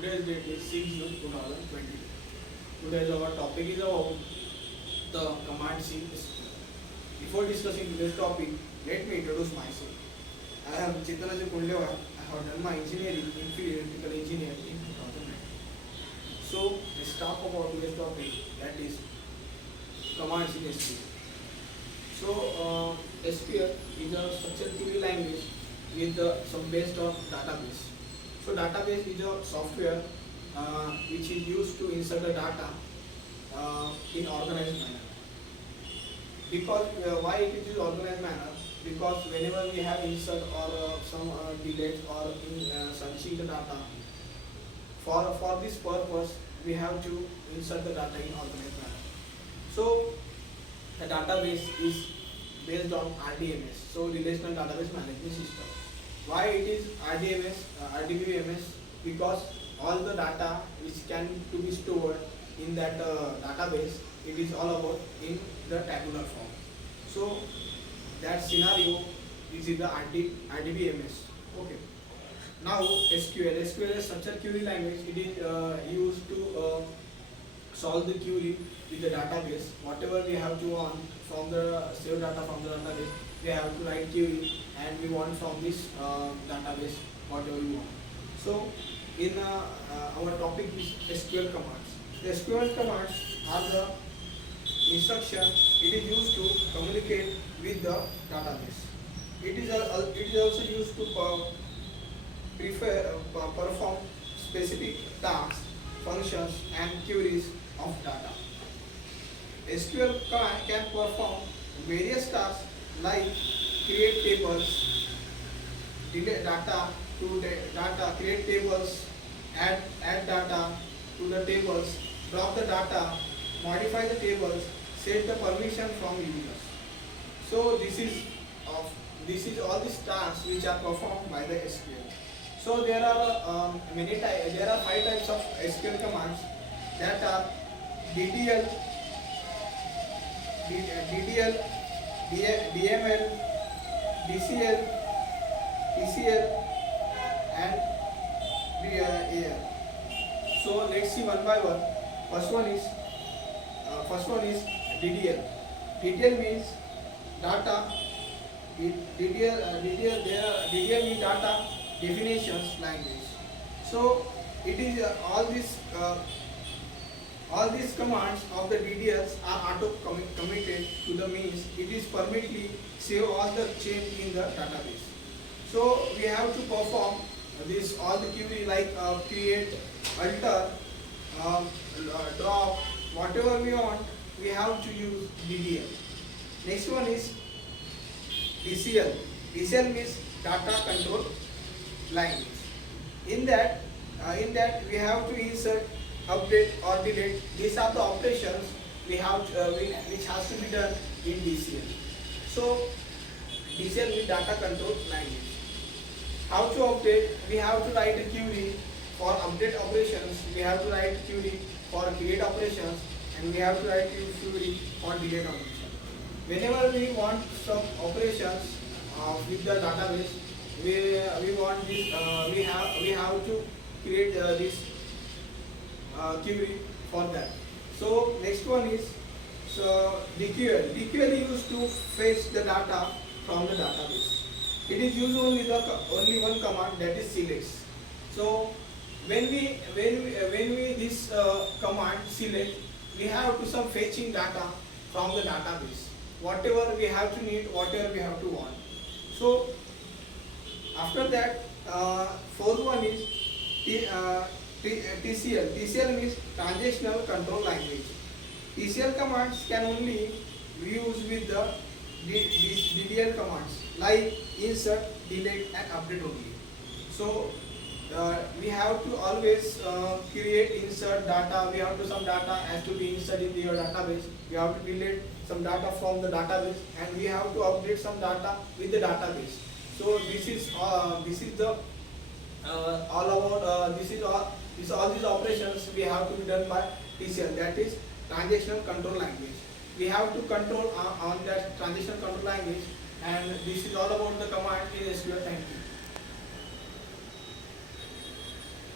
Today's date is 6 June 2020. Today's our topic is about the command C SQL. Before discussing today's topic, let me introduce myself. I am Chetanajay Kundewa. I have done my engineering in field electrical engineering in 2009. So let's talk about today's topic, that is commands in SQL. So SQL is a structured query language with some based on database. So database is a software which is used to insert the data in organized manner. Because why it is organized manner? Because whenever we have insert or some delete or in searching the data, for this purpose we have to insert the data in organized manner. So the database is based on RDMS, so Relational Database Management System. Why it is RDBMS? Because all the data which can to be stored in that database, it is all about in the tabular form. So that scenario is in the RDBMS. Okay. Now SQL is structured query language. It is used to solve the query with the database. Whatever we have to want from the save data from the database, we have to write query and we want from this database whatever we want. So in our topic is SQL commands. The SQL commands are the instruction it is used to communicate with the database. It is also used to perform specific tasks, functions and queries of data. SQL can perform various tasks like create tables, delete data to data, create tables, add data to the tables, drop the data, modify the tables, set the permission from users. So this is all these tasks which are performed by the SQL. So there are there are 5 types of SQL commands, that are DDL, DML, DCL, TCL and AL. So let's see one by one. First one is DDL. DDL means data. DDL means data definitions language. So it is all these commands of the DDLs are auto committed to the means it is permanently save all the change in the database. So we have to perform this all the query like create, alter, drop, whatever we want, we have to use DDL. Next one is DCL. DCL means data control language. In that we have to insert, update or delete. These are the operations we have which has to be done in DCL. So DCL means data control language. How to update? We have to write a query for update operations. We have to write a query for create operations, and we have to write a query for delete operations. Whenever we want some operations with the database, we want this. We have to create this query for that. So next one is DQL. DQL is used to fetch the data from the database. It is used only one command, that is selects. So when we this command select, we have to some fetching data from the database. Whatever we have to need, whatever we have to want. So after that, fourth one is TCL. TCL means Transactional Control Language. TCL commands can only be used with the DDL commands like insert, delete and update only. So we have to always create, insert data. We have to some data has to be inserted in your database. We have to delete some data from the database, and we have to update some data with the database. So this is the all about all these operations we have to be done by TCL, that is Transactional Control Language. We have to control on that Transactional Control Language, and this is all about the command in SQL. Thank you.